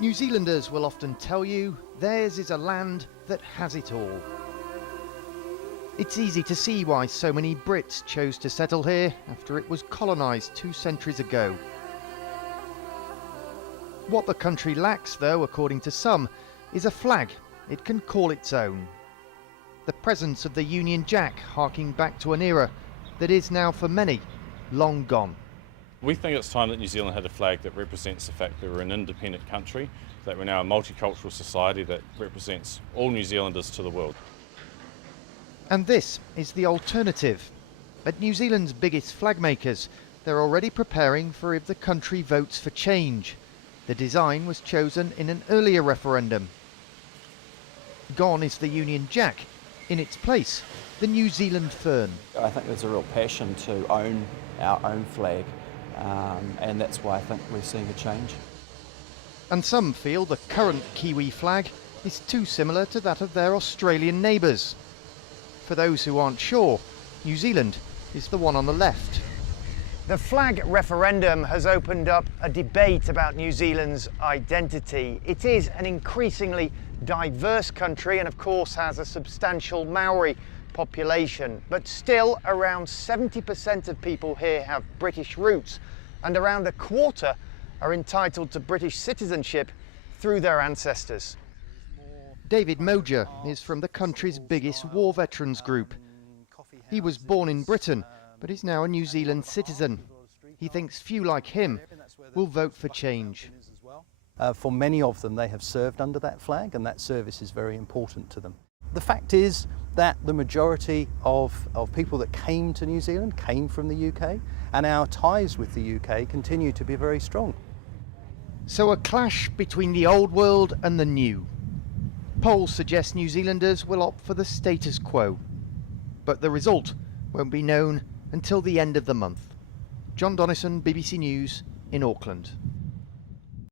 New Zealanders will often tell you theirs is a land that has it all. It's easy to see why so many Brits chose to settle here after it was colonised 2 centuries ago. What the country lacks, though, according to some, is a flag it can call its own. The presence of the Union Jack harking back to an era that is now, for many, long gone. We think it's time that New Zealand had a flag that represents the fact that we're an independent country, that we're now a multicultural society that represents all New Zealanders to the world. And this is the alternative. At New Zealand's biggest flag makers, they're already preparing for if the country votes for change. The design was chosen in an earlier referendum. Gone is the Union Jack. In its place, the New Zealand fern. I think there's a real passion to own our own flag, and that's why I think we're seeing a change. And some feel the current Kiwi flag is too similar to that of their Australian neighbours. For those who aren't sure, New Zealand is the one on the left. The flag referendum has opened up a debate about New Zealand's identity. It is an increasingly diverse country and of course has a substantial Maori population, but still around 70% of people here have British roots and around a quarter are entitled to British citizenship through their ancestors. David Moja is from the country's biggest war veterans group. He was born in Britain, but is now a New Zealand citizen. He thinks few like him will vote for change. For many of them, they have served under that flag, and that service is very important to them. The fact is that the majority of people that came to New Zealand came from the UK, and our ties with the UK continue to be very strong. So a clash between the old world and the new. Polls suggest New Zealanders will opt for the status quo, but the result won't be known until the end of the month. John Donnison, BBC News in Auckland.